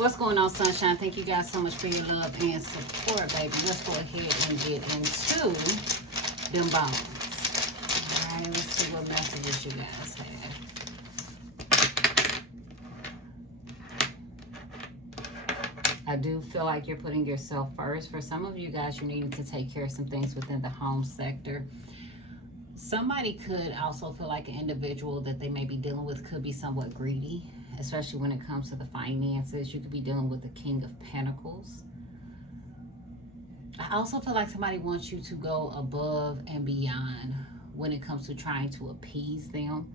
What's going on, sunshine? Thank you guys so much for your love and support, baby. Let's go ahead and get into them bones. All right, let's see what messages you guys have. I do feel like you're putting yourself first. For some of you guys, you're needing to take care of some things within the home sector. Somebody could also feel like an individual that they may be dealing with could be somewhat greedy, especially when it comes to the finances. You could be dealing with the King of Pentacles. I also feel like somebody wants you to go above and beyond when it comes to trying to appease them.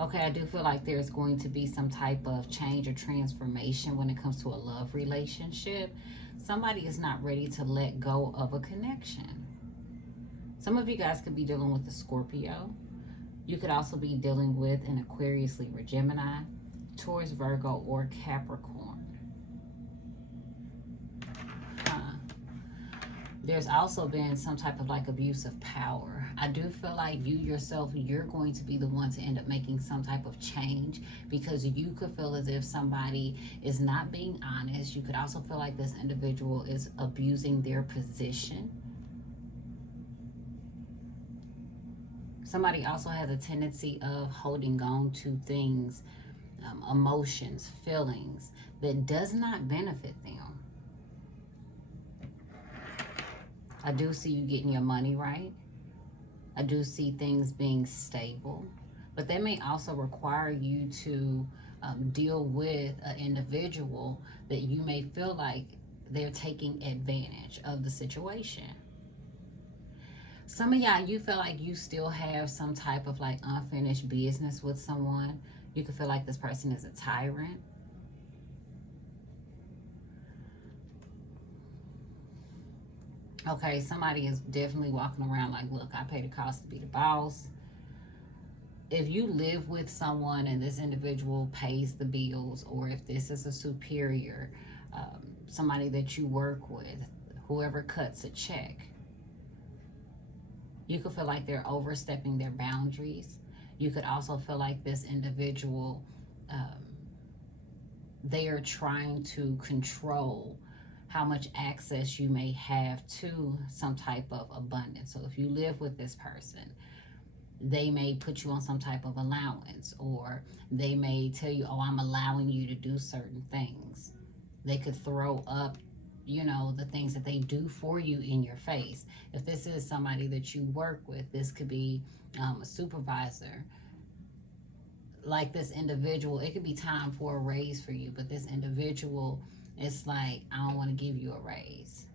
Okay, I do feel like there's going to be some type of change or transformation when it comes to a love relationship. Somebody is not ready to let go of a connection. Some of you guys could be dealing with a Scorpio. You could also be dealing with an Aquarius, Libra, Gemini, Taurus, Virgo, or Capricorn. There's also been some type of like abuse of power. I do feel like you yourself, you're going to be the one to end up making some type of change, because you could feel as if somebody is not being honest. You could also feel like this individual is abusing their position. Somebody also has a tendency of holding on to things, emotions, feelings that does not benefit them. I do see you getting your money right. I do see things being stable. But that may also require you to deal with an individual that you may feel like they're taking advantage of the situation. Some of y'all, you feel like you still have some type of like unfinished business with someone. You could feel like this person is a tyrant. Okay, somebody is definitely walking around like, look, I pay the cost to be the boss. If you live with someone and this individual pays the bills, or if this is a superior, somebody that you work with, whoever cuts a check, you could feel like they're overstepping their boundaries. You could also feel like this individual, they are trying to control how much access you may have to some type of abundance. So if you live with this person, they may put you on some type of allowance, or they may tell you, oh, I'm allowing you to do certain things. They could throw up, you know, the things that they do for you in your face. If this is somebody that you work with, this could be a supervisor. Like this individual, it could be time for a raise for you, but this individual, it's like, I don't want to give you a raise.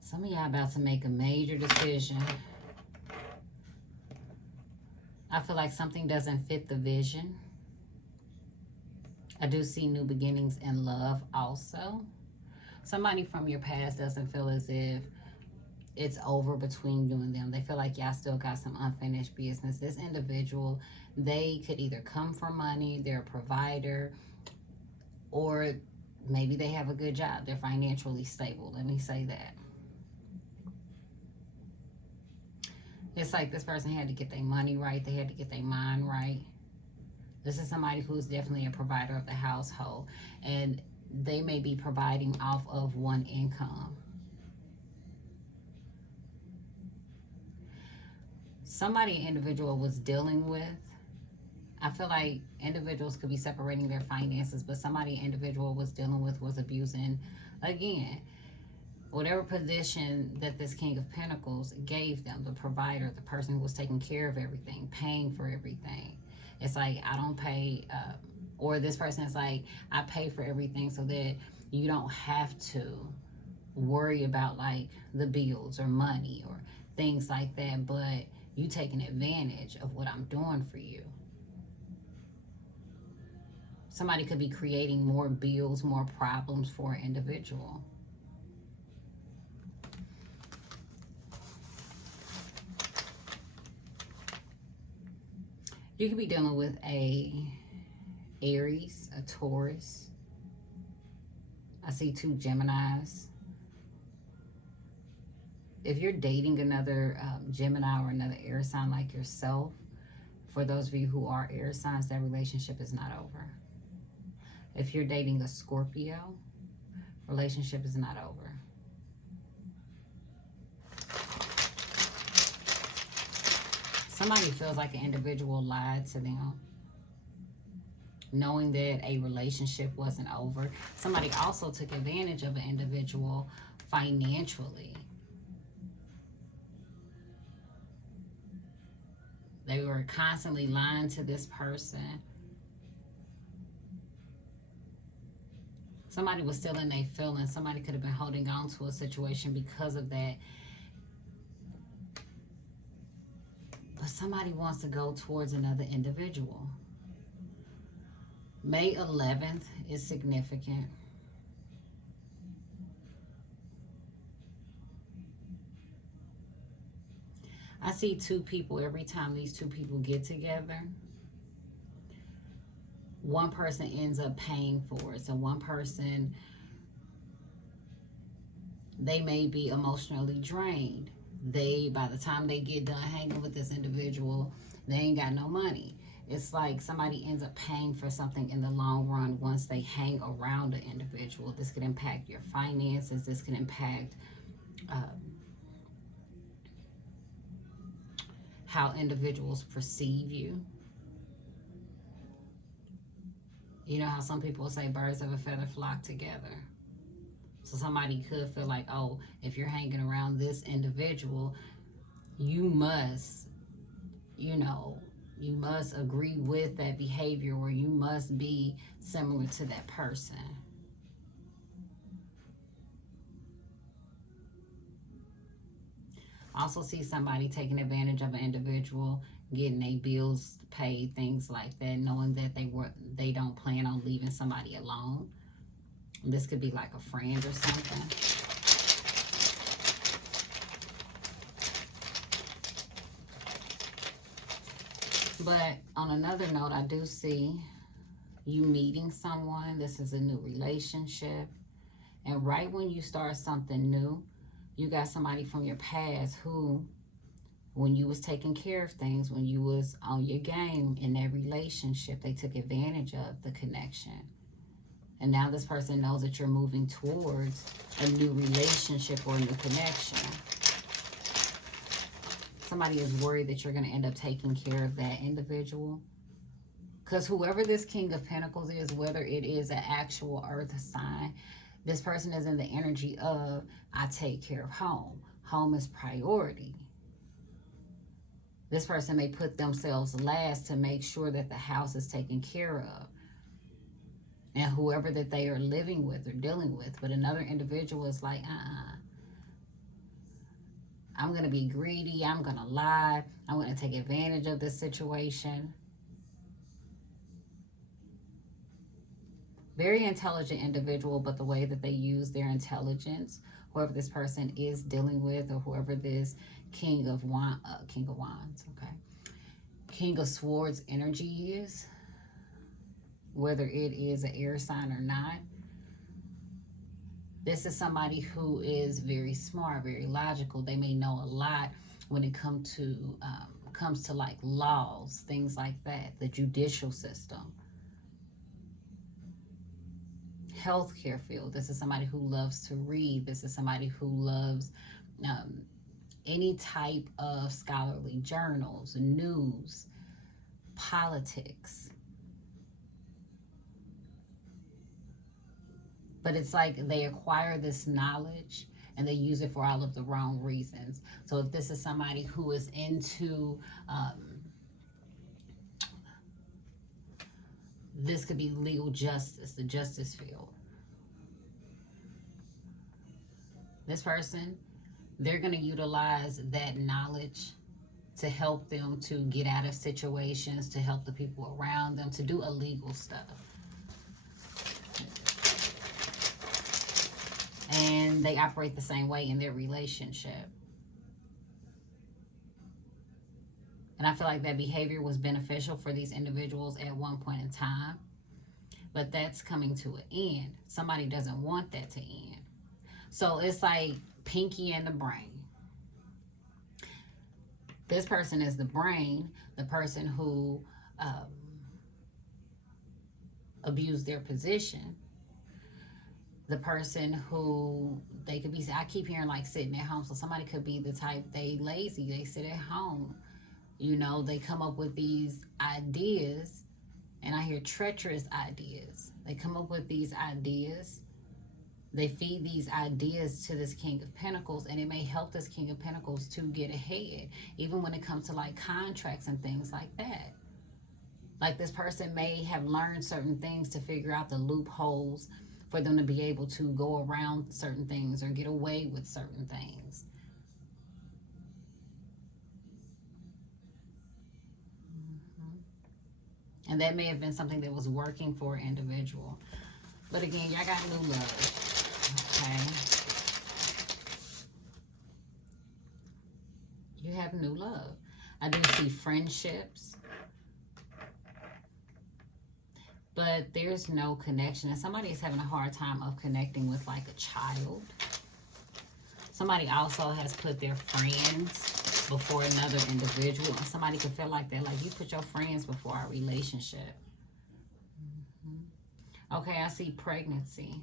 Some of y'all about to make a major decision. I feel like something doesn't fit the vision. I do see new beginnings in love also. Somebody from your past doesn't feel as if it's over between you and them. They feel like y'all still got some unfinished business. This individual, they could either come from money, they're a provider, or maybe they have a good job. They're financially stable. Let me say that. It's like this person had to get their money right. They had to get their mind right. This is somebody who's definitely a provider of the household, and they may be providing off of one income. Somebody an individual was dealing with, I feel like individuals could be separating their finances, but somebody an individual was dealing with was abusing, again, whatever position that this King of Pentacles gave them, the provider, the person who was taking care of everything, paying for everything. It's like, I don't pay, or this person is like, I pay for everything so that you don't have to worry about like the bills or money or things like that, but you taking advantage of what I'm doing for you. Somebody could be creating more bills, more problems for an individual. You could be dealing with a Aries, a Taurus, I see 2 Geminis. If you're dating another Gemini or another air sign like yourself, for those of you who are air signs, that relationship is not over. If you're dating a Scorpio, relationship is not over. Somebody feels like an individual lied to them, knowing that a relationship wasn't over. Somebody also took advantage of an individual financially. They were constantly lying to this person. Somebody was still in their feelings. Somebody could have been holding on to a situation because of that. But somebody wants to go towards another individual. May 11th is significant. I see 2 people every time these 2 people get together. One person ends up paying for it. So one person, they may be emotionally drained. By the time they get done hanging with this individual, they ain't got no money. It's like somebody ends up paying for something in the long run once they hang around an individual. This could impact your finances. This can impact how individuals perceive you. You know how some people say birds of a feather flock together. So somebody could feel like, oh, if you're hanging around this individual, you must, you must agree with that behavior, or you must be similar to that person. Also see somebody taking advantage of an individual, getting their bills paid, things like that, knowing that they don't plan on leaving somebody alone. This could be like a friend or something. But on another note, I do see you meeting someone. This is a new relationship. And right when you start something new, you got somebody from your past who, when you was taking care of things, when you was on your game in that relationship, they took advantage of the connection. And now this person knows that you're moving towards a new relationship or a new connection. Somebody is worried that you're going to end up taking care of that individual. Because whoever this King of Pentacles is, whether it is an actual earth sign, this person is in the energy of, I take care of home. Home is priority. This person may put themselves last to make sure that the house is taken care of. And whoever that they are living with or dealing with. But another individual is like, I'm going to be greedy. I'm going to lie. I'm going to take advantage of this situation. Very intelligent individual, but the way that they use their intelligence, whoever this person is dealing with, or whoever this King of Wands, okay, King of Swords energy is, whether it is an air sign or not. This is somebody who is very smart, very logical. They may know a lot when it comes to like laws, things like that, the judicial system. Healthcare field. This is somebody who loves to read. This is somebody who loves any type of scholarly journals, news, politics. But it's like they acquire this knowledge and they use it for all of the wrong reasons. So if this is somebody who is into, this could be legal justice, the justice field. This person, they're going to utilize that knowledge to help them to get out of situations, to help the people around them, to do illegal stuff. And they operate the same way in their relationship. And I feel like that behavior was beneficial for these individuals at one point in time. but that's coming to an end. Somebody doesn't want that to end. So it's like Pinky and the brain. This person is the brain, the person who abused their position, the person who they could be, I keep hearing like sitting at home. So somebody could be the type, they lazy, they sit at home. You know, they come up with these ideas, and I hear treacherous ideas. They come up with these ideas. They feed these ideas to this King of Pentacles, and it may help this King of Pentacles to get ahead, even when it comes to like contracts and things like that. Like this person may have learned certain things to figure out the loopholes for them to be able to go around certain things or get away with certain things. And that may have been something that was working for an individual. But again, y'all got new love. Okay. You have new love. I do see friendships. But there's no connection. And somebody is having a hard time of connecting with like a child. Somebody also has put their friends before another individual, and somebody could feel like that, like you put your friends before our relationship. Okay, I see pregnancy.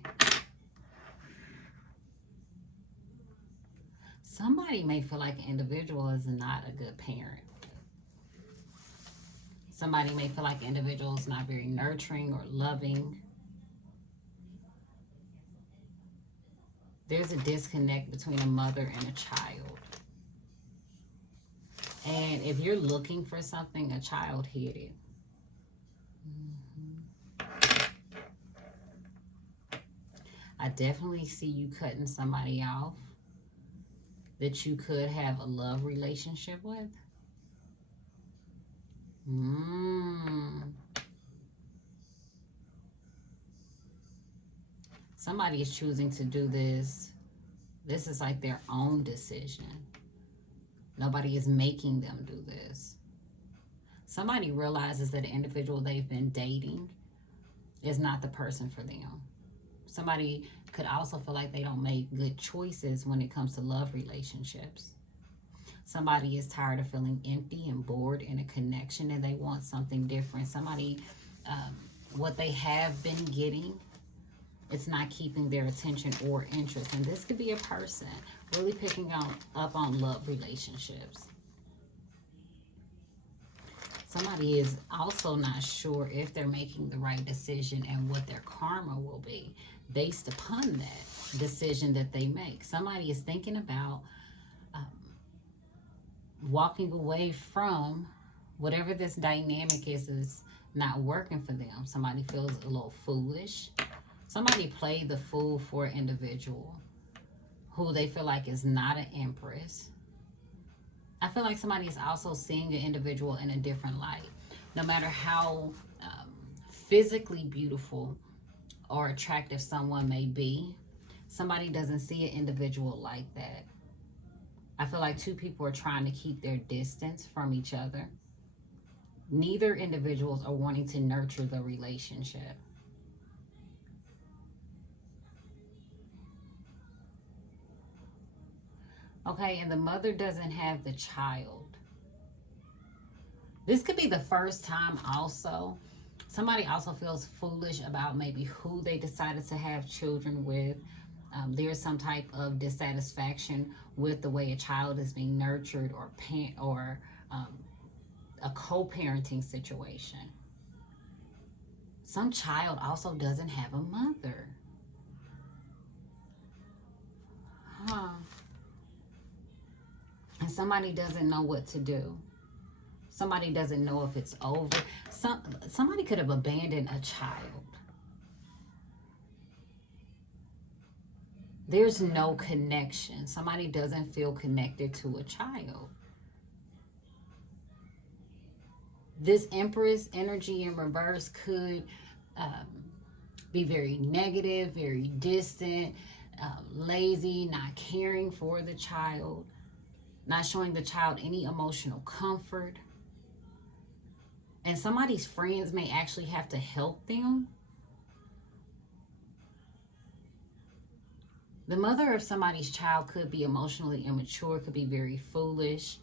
Somebody may feel like an individual is not a good parent. Somebody may feel like an individual is not very nurturing or loving. There's a disconnect between a mother and a child. And if you're looking for something, a child hid it. I definitely see you cutting somebody off that you could have a love relationship with. Somebody is choosing to do this. This is like their own decision. Nobody is making them do this. Somebody realizes that the individual they've been dating is not the person for them. Somebody could also feel like they don't make good choices when it comes to love relationships. Somebody is tired of feeling empty and bored in a connection, and they want something different. Somebody, what they have been getting, it's not keeping their attention or interest. And this could be a person really picking up on love relationships. Somebody is also not sure if they're making the right decision and what their karma will be based upon that decision that they make. Somebody is thinking about walking away from whatever this dynamic is not working for them. Somebody feels a little foolish. Somebody played the fool for an individual who they feel like is not an Empress. I feel like somebody is also seeing an individual in a different light. No matter how physically beautiful or attractive someone may be, somebody doesn't see an individual like that. I feel like two people are trying to keep their distance from each other. Neither individuals are wanting to nurture the relationship. Okay, and the mother doesn't have the child. This could be the first time also. Somebody also feels foolish about maybe who they decided to have children with. There's some type of dissatisfaction with the way a child is being nurtured or a co-parenting situation. Some child also doesn't have a mother. And somebody doesn't know what to do. Somebody doesn't know if it's over. Somebody could have abandoned a child. There's no connection. Somebody doesn't feel connected to a child. This Empress energy in reverse could be very negative, very distant, lazy, not caring for the child, not showing the child any emotional comfort. And somebody's friends may actually have to help them The mother of somebody's child could be emotionally immature, could be very foolish.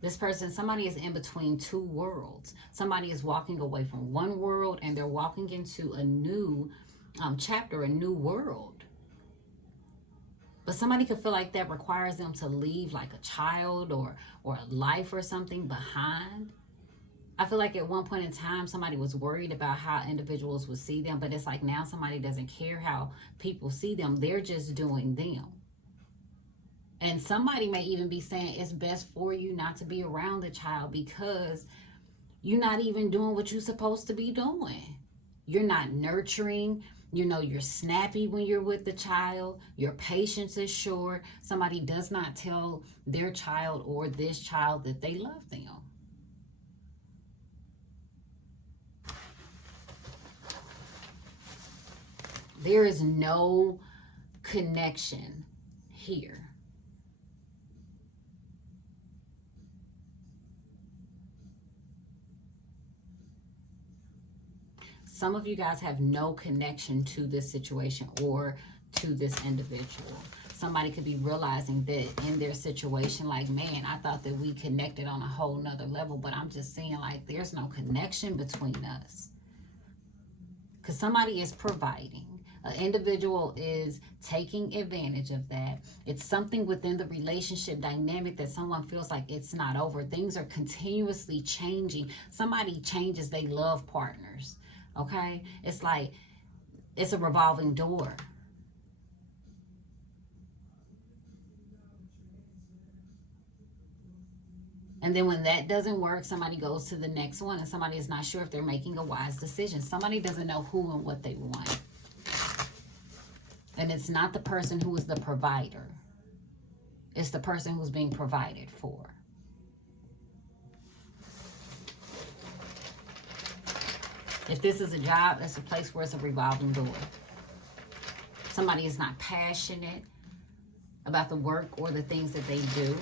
This person, somebody is in between two worlds. Somebody is walking away from one world and they're walking into a new chapter, a new world. But somebody could feel like that requires them to leave like a child or a life or something behind. I feel like at one point in time, somebody was worried about how individuals would see them, but it's like now somebody doesn't care how people see them. They're just doing them. And somebody may even be saying it's best for you not to be around the child because you're not even doing what you're supposed to be doing. You're not nurturing. You know, you're snappy when you're with the child. Your patience is short. Somebody does not tell their child or this child that they love them. There is no connection here. Some of you guys have no connection to this situation or to this individual. Somebody could be realizing that in their situation, like, man, I thought that we connected on a whole nother level, but I'm just seeing like there's no connection between us. Because somebody is providing. An individual is taking advantage of that. It's something within the relationship dynamic that someone feels like it's not over. Things are continuously changing. Somebody changes they love partners. Okay? It's like it's a revolving door. And then when that doesn't work, somebody goes to the next one and somebody is not sure if they're making a wise decision. Somebody doesn't know who and what they want. And it's not the person who is the provider. It's the person who's being provided for. If this is a job, it's a place where it's a revolving door. Somebody is not passionate about the work or the things that they do.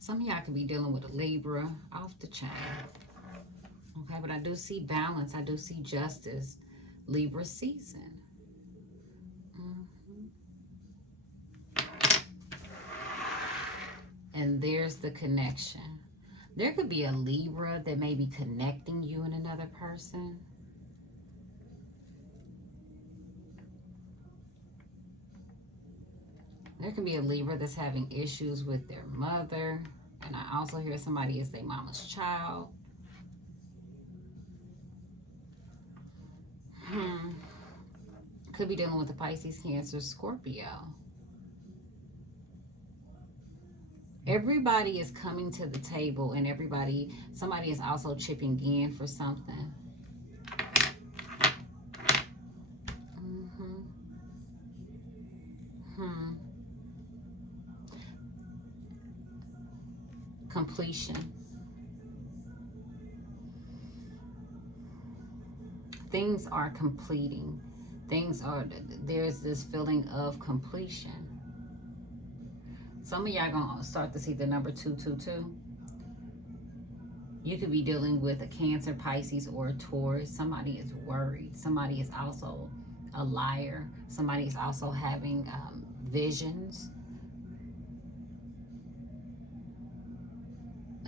Some of y'all could be dealing with a Libra off the chain. Okay, but I do see balance. I do see justice. Libra season. And there's the connection. There could be a Libra that may be connecting you and another person. There can be a Libra that's having issues with their mother. And I also hear somebody is their mama's child. Could be dealing with the Pisces, Cancer, Scorpio. Everybody is coming to the table and somebody is also chipping in for something. Completion. Things are completing. There's this feeling of completion. Some of y'all gonna start to see the number 222. You could be dealing with a Cancer, Pisces, or a Taurus. Somebody is worried. Somebody is also a liar. Somebody is also having visions.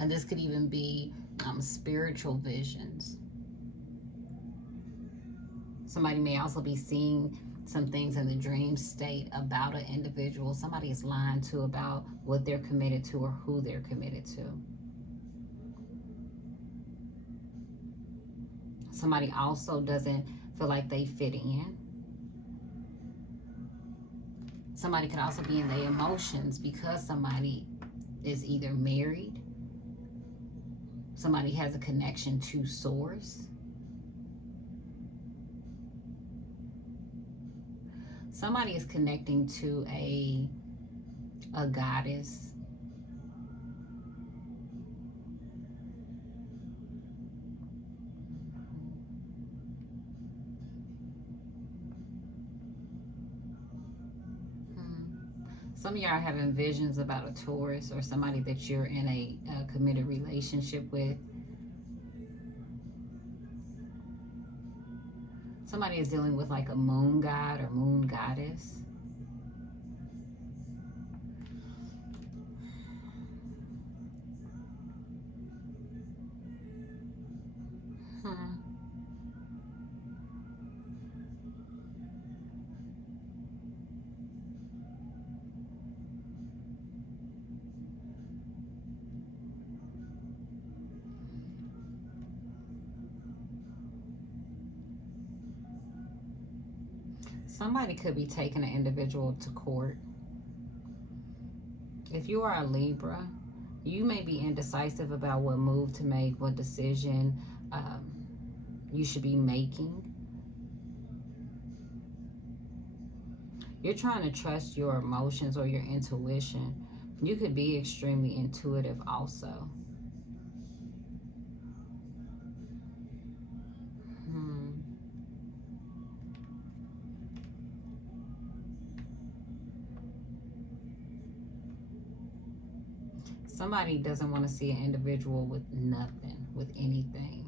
And this could even be spiritual visions. Somebody may also be seeing some things in the dream state about an individual. Somebody is lying to about what they're committed to or who they're committed to. Somebody also doesn't feel like they fit in. Somebody could also be in their emotions because somebody is either married. Somebody has a connection to source. Somebody is connecting to a goddess. Some of y'all are having visions about a Taurus or somebody that you're in a committed relationship with. Somebody is dealing with like a moon god or moon goddess. Somebody could be taking an individual to court. If you are a Libra, you may be indecisive about what move to make, what decision you should be making. You're trying to trust your emotions or your intuition. You could be extremely intuitive also. Somebody doesn't want to see an individual with nothing, with anything.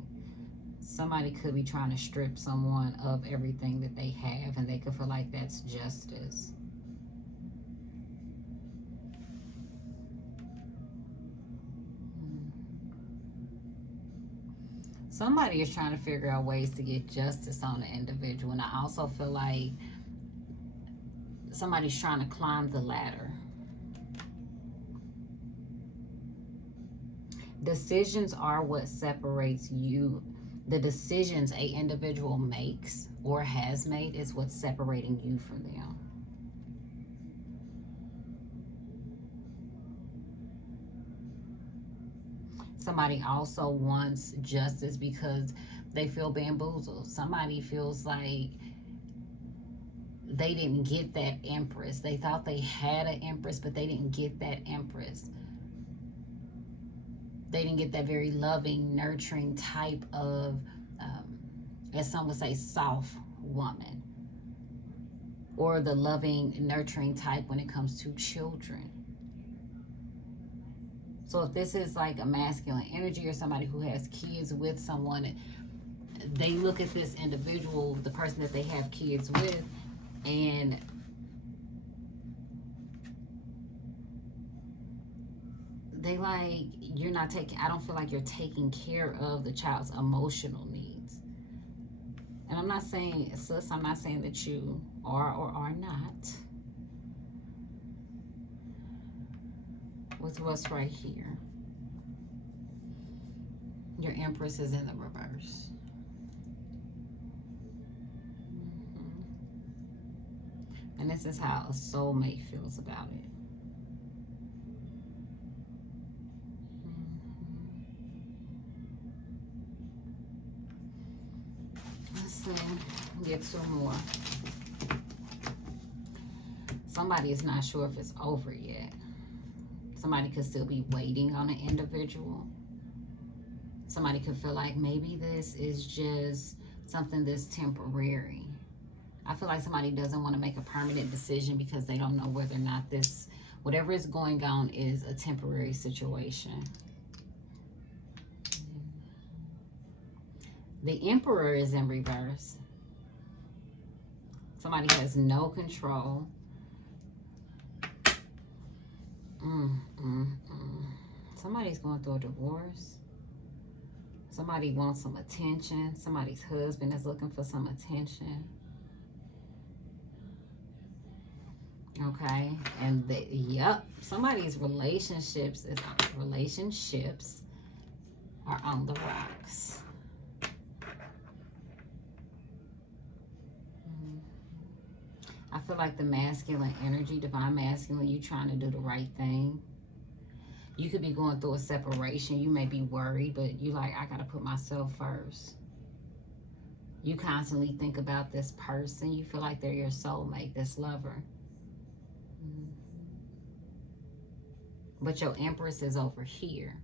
Somebody could be trying to strip someone of everything that they have, and they could feel like that's justice. Somebody is trying to figure out ways to get justice on the individual, and I also feel like somebody's trying to climb the ladder. Decisions are what separates you. The decisions a individual makes or has made is what's separating you from them. Somebody also wants justice because they feel bamboozled. Somebody feels like they didn't get that Empress. They thought they had an Empress, but they didn't get that Empress. They didn't get that very loving, nurturing type of, as some would say, soft woman. Or the loving, nurturing type when it comes to children. So if this is like a masculine energy or somebody who has kids with someone, they look at this individual, the person that they have kids with, and they like, you're not taking, I don't feel like you're taking care of the child's emotional needs. And I'm not saying, sis, I'm not saying that you are or are not. With what's right here. Your Empress is in the reverse. And this is how a soulmate feels about it. Get some more. Somebody is not sure if it's over yet. Somebody could still be waiting on an individual. Somebody could feel like maybe this is just something that's temporary. I feel like somebody doesn't want to make a permanent decision because they don't know whether or not this, whatever is going on, is a temporary situation. The Emperor is in reverse. Somebody has no control. Somebody's going through a divorce. Somebody wants some attention. Somebody's husband is looking for some attention. Okay, and yep, somebody's relationships are on the rocks. I feel like the masculine energy, divine masculine, you trying to do the right thing. You could be going through a separation. You may be worried, but you like, I got to put myself first. You constantly think about this person. You feel like they're your soulmate, this lover. But your Empress is over here.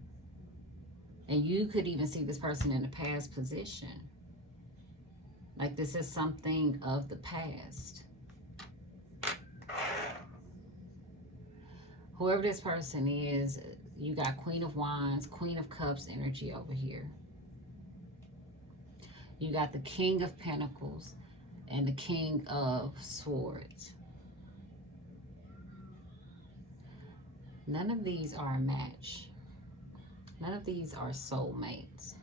And you could even see this person in a past position. Like this is something of the past. Whoever this person is, you got Queen of Wands, Queen of Cups energy over here. You got the King of Pentacles and the King of Swords. None of these are a match. None of these are soulmates.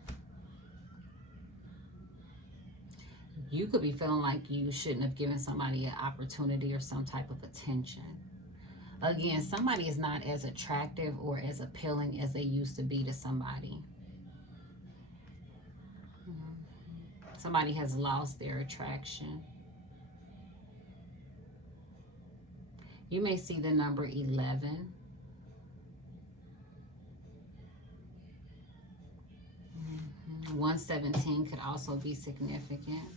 You could be feeling like you shouldn't have given somebody an opportunity or some type of attention. Again, somebody is not as attractive or as appealing as they used to be to somebody. Somebody has lost their attraction. You may see the number 11. 117 could also be significant.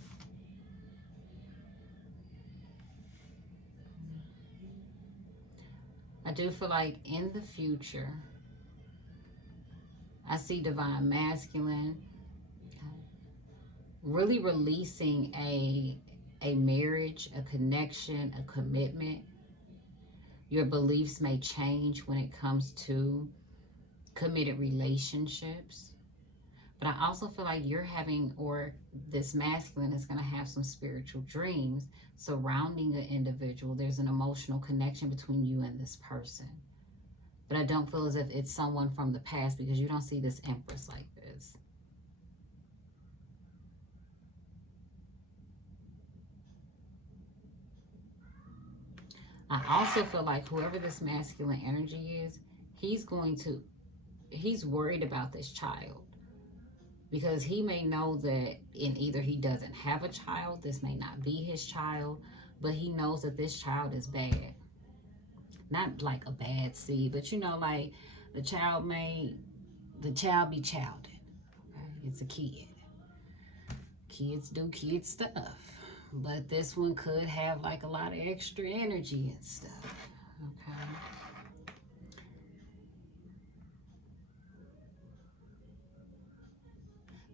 I do feel like in the future, I see divine masculine really releasing a marriage, a connection, a commitment. Your beliefs may change when it comes to committed relationships. But I also feel like you're having, or this masculine is going to have some spiritual dreams surrounding an individual. There's an emotional connection between you and this person. But I don't feel as if it's someone from the past, because you don't see this Empress like this. I also feel like whoever this masculine energy is, he's worried about this child. Because he may know that either he doesn't have a child, this may not be his child, but he knows that this child is bad. Not like a bad seed, but you know, like the child be childed. Okay? It's a kid. Kids do kid stuff. But this one could have like a lot of extra energy and stuff. Okay.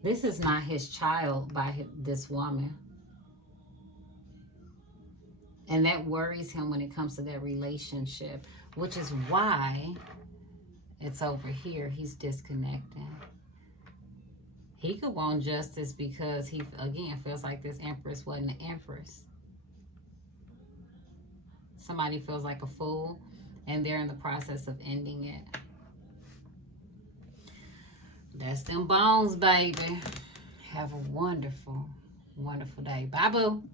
This is not his child by this woman. And that worries him when it comes to that relationship, which is why it's over here. He's disconnecting. He could want justice because he, again, feels like this Empress wasn't an Empress. Somebody feels like a fool, and they're in the process of ending it. That's them bones, baby. Have a wonderful, wonderful day. Bye, boo.